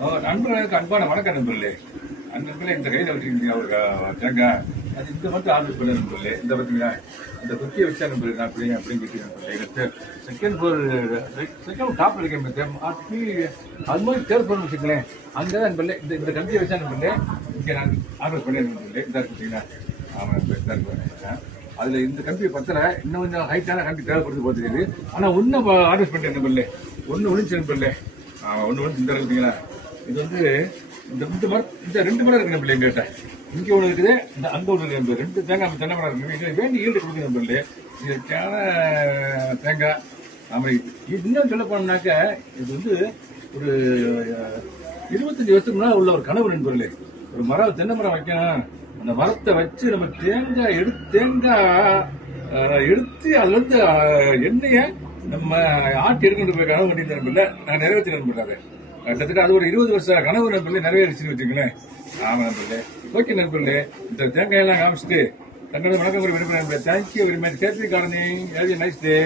நண்பர்களுக்கு அன்பான வணக்கம் நண்பர்களே. அந்த நண்பர்களே இந்த கையில் வச்சுருக்கீங்க ஒரு தேங்காய், அது இந்த மட்டும் ஆர்டர் பண்ண நண்பர்களே. இந்த பார்த்தீங்களா, இந்த குட்டியை வச்சா நண்பர்கள் நான் அப்படின்னு கேட்டீங்க நண்பர்களே. செகண்ட் ஃப்ளோர் செகண்ட் டாப்ல இருக்கேன். அது மாதிரி தேர்ட் ஃப்ளோர் வச்சுக்கலேன். அங்கே தான் நண்பர்களே இந்த கம்பியை வச்சா நண்பர்களே இங்கே நான் ஆர்டர் பண்ணேன் நண்பர்களே. இந்த பார்த்தீங்கன்னா ஆமாம் நண்பர் இதாக இருப்பேன். அதில் இந்த கம்பி பத்தலை, இன்னும் கொஞ்சம் ஹைட்டான கம்பி தேவைப்படுது பார்த்துருக்குது. ஆனால் ஒன்றும் ஆர்டர் பண்ணிட்டேன் நண்பர்களே. ஒன்று ஒழிச்சு நண்பர்களே. ஒன்று ஒன்று இந்த பார்த்தீங்களா, இது வந்து இந்த ரெண்டு மரம் இருக்கு நம்பளே. எங்கிட்ட இங்கே ஒன்று இருக்குது, இந்த அங்கே ஒன்று இருக்கு. ரெண்டு தேங்காய் தென்னை மரம் இருக்கு. இதில் வேண்டி ஈடு கொடுக்குது நம்பளே. இதுக்கான தேங்காய் நம்ம இது இன்னும் சொல்ல போனோம்னாக்க இது வந்து ஒரு 25 வருஷத்துக்கு முன்னாடி உள்ள ஒரு கனவு நண்பர்களே. ஒரு மரம் தென்னை மரம் வைக்கணும், அந்த மரத்தை வச்சு நம்ம தேங்காய் எடுத்து அதுல இருந்து எண்ணெயை நம்ம ஆட்டி எடுக்கிட்டு போய் கனவு பண்ணிட்டு நண்பர்களே. நான் நிறைவேற்றி நண்பர்களே. கிட்டத்தட்ட அது ஒரு 20 வருஷம் கனவு நண்பர்களே நிறைவேறிச்சுன்னு வச்சுங்களேன். ஆமா நண்பர்களே. ஓகே நண்பர்களே, இந்த தேங்காயெல்லாம் காமிச்சிட்டு தன்னோட வணக்கம் கூட விரும்புகிறேன். Thank you very much. Happy gardening. Have a nice day.